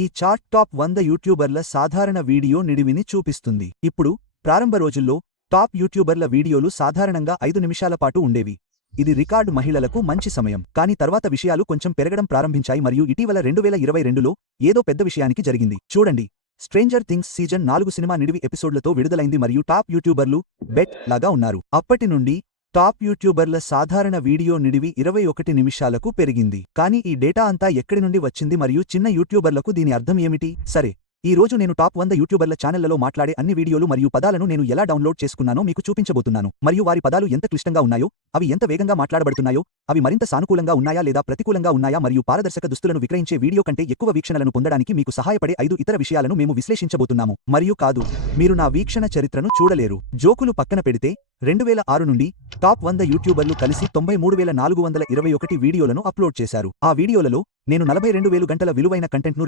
ఈ chart top 100 యూట్యూబర్ల సాధారణ video నిడివిని చూపిస్తుంది. ఇప్పుడు ప్రారంభ రోజుల్లో టాప్ యూట్యూబర్ల వీడియోలు సాధారణంగా 5 నిమిషాల పాటు ఉండేవి. ఇది రికార్డ్ మహిళలకు మంచి సమయం. కానీ తర్వాత విషయాలు కొంచెం పెరగడం ప్రారంభించాయి మరియు ఇటీవల 2022లో ఏదో పెద్ద విషయానికి జరిగింది. చూడండి, స్ట్రేంజర్ థింగ్స్ సీజన్ 4 సినిమా నిడివి ఎపిసోడ్లతో విడుదలైంది మరియు టాప్ యూట్యూబర్లు బెట్ లాగా ఉన్నారు. అప్పటి నుండి టాప్ యూట్యూబర్ల సాధారణ వీడియో నిడివి 21 నిమిషాలకు పెరిగింది. కానీ ఈ డేటా అంతా ఎక్కడి నుండి వచ్చింది మరియు చిన్న యూట్యూబర్లకు దీని అర్థం ఏమిటి? సరే, ఈ రోజు నేను టాప్ 100 యూట్యూబర్ల ఛానళ్లలో మాట్లాడే అన్ని వీడియోలు మరియు పదాలను నేను ఎలా డౌన్లోడ్ చేసుకున్నానో మీకు చూపించబోతున్నాను. మరియు వారి పదాలు ఎంత క్లిష్టంగా ఉన్నాయో, అవి ఎంత వేగంగా మాట్లాడబడుతున్నాయో, అవి మరింత సానుకూలంగా ఉన్నాయా లేదా ప్రతికూలంగా ఉన్నాయా మరియు పారదర్శక దుస్తులను విక్రయించే వీడియో కంటే ఎక్కువ వీక్షణలను పొందడానికి మీకు సహాయపడే 5 ఇతర విషయాలను మేము విశ్లేషించబోతున్నాము. మరియు కాదు, మీరు నా వీక్షణ చరిత్రను చూడలేరు. జోకులు పక్కన పెడితే 2006 నుండి టాప్ 100 యూట్యూబర్లు కలిసి 93,421 వీడియోలను అప్లోడ్ చేశారు. ఆ వీడియోలలో నేను 42,000 గంటల విలువైన కంటెంట్ను